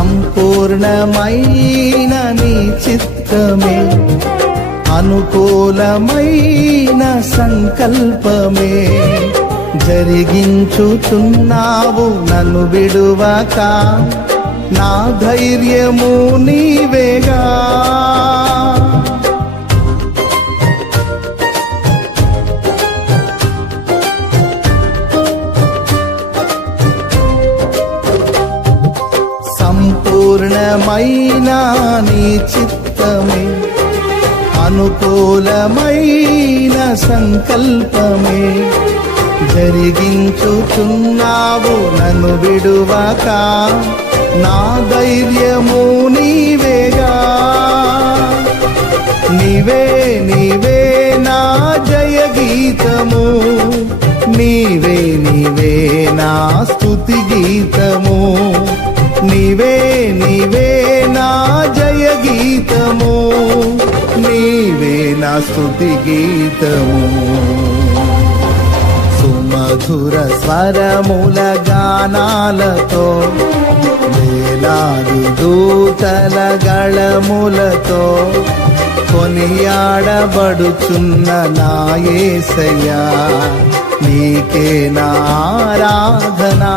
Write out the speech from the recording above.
సంపూర్ణమైన నీ చిత్తమే, అనుకూలమైన సంకల్పమే జరిగించుచున్నావు నన్ను విడువక, నా ధైర్యము నీవేగా. సంపూర్ణమైన నీ చిత్తమే, అనుకూలమైన సంకల్పమే జరిగించుచున్నావు నన్ను విడువక, నా ధైర్యము నీవేగా. నీవే నీవే నా జయ గీతము, నీవే నీవే నా స్తుతి గీతము, నీవే నీవే నా జయ గీతము, నీవే నా స్తుతి గీతము. సుమధుర స్వరముల గానాలతో, వేలాది దూతల గళములతో కొనియాడబడుచున్న నా యేసయ్యా, నీకే నా ఆరాధనా.